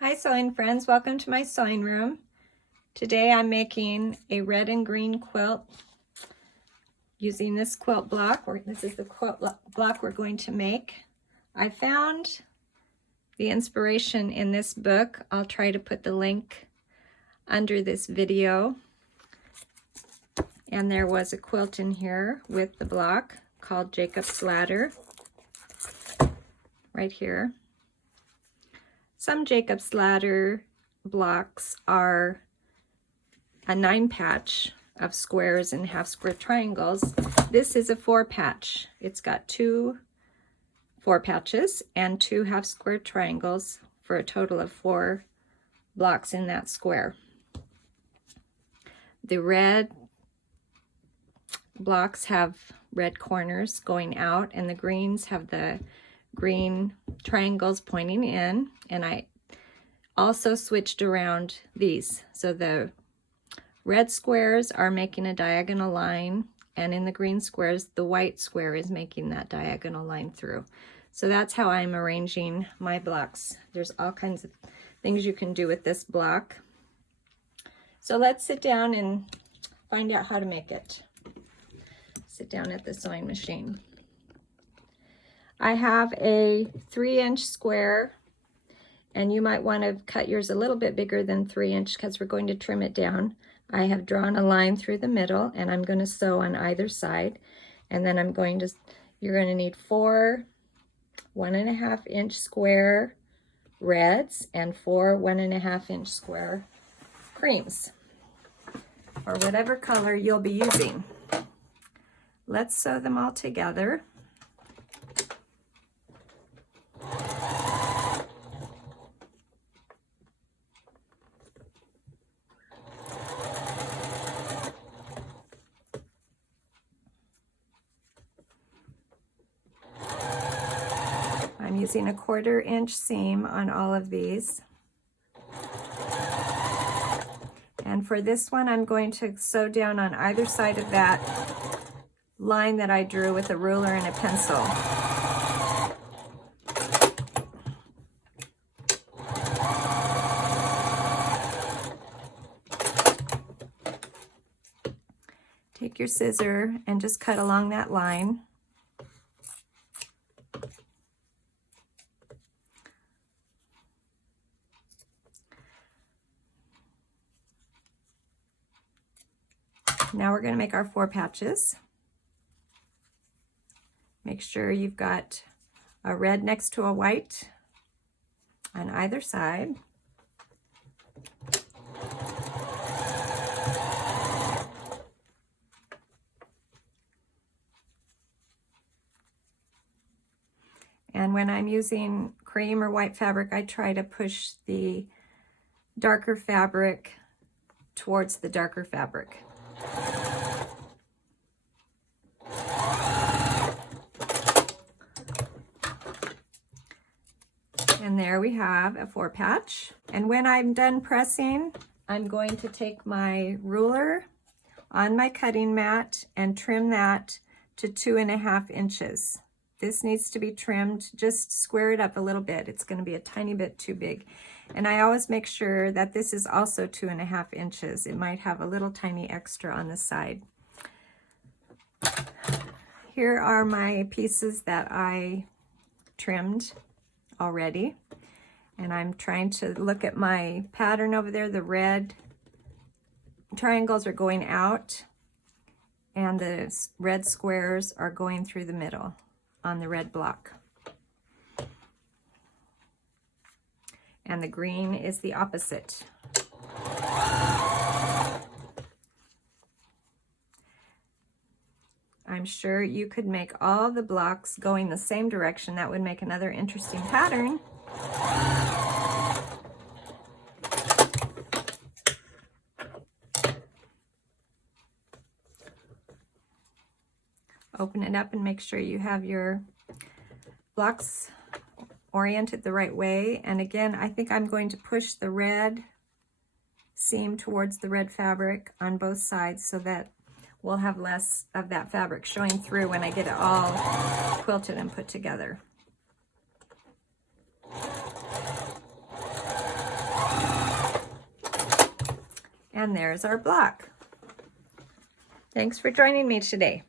Hi sewing friends, welcome to my sewing room. Today I'm making a red and green quilt using this quilt block. This is the quilt block we're going to make. I found the inspiration in this book. I'll try to put the link under this video. And there was a quilt in here with the block called Jacob's Ladder right here. Some Jacob's Ladder blocks are a 9-patch of squares and half square triangles. This is a 4-patch. It's got 2 4-patches and 2 half square triangles for a total of 4 blocks in that square. The red blocks have red corners going out, and the greens have the green triangles pointing in. And I also switched around these. So the red squares are making a diagonal line, and in the green squares, the white square is making that diagonal line through. So that's how I'm arranging my blocks. There's all kinds of things you can do with this block. So let's sit down and find out how to make it. Sit down at the sewing machine. I have a 3-inch square, and you might want to cut yours a little bit bigger than 3 inch because we're going to trim it down. I have drawn a line through the middle, and I'm going to sew on either side. And then you're going to need 4 1.5-inch square reds and 4 1.5-inch square creams, or whatever color you'll be using. Let's sew them all together. I'm using a 1/4-inch seam on all of these. And for this one, I'm going to sew down on either side of that line that I drew with a ruler and a pencil. Take your scissor and just cut along that line. Now we're going to make our 4 patches. Make sure you've got a red next to a white on either side. And when I'm using cream or white fabric, I try to push the darker fabric towards the darker fabric. And there we have a 4-patch. And when I'm done pressing, I'm going to take my ruler on my cutting mat and trim that to 2.5 inches. This needs to be trimmed, just square it up a little bit. It's going to be a tiny bit too big. And I always make sure that this is also 2.5 inches. It might have a little tiny extra on the side. Here are my pieces that I trimmed already. And I'm trying to look at my pattern over there. The red triangles are going out, and the red squares are going through the middle on the red block. And the green is the opposite. I'm sure you could make all the blocks going the same direction. That would make another interesting pattern. Open it up and make sure you have your blocks oriented the right way. And again, I think I'm going to push the red seam towards the red fabric on both sides so that we'll have less of that fabric showing through when I get it all quilted and put together. And there's our block. Thanks for joining me today.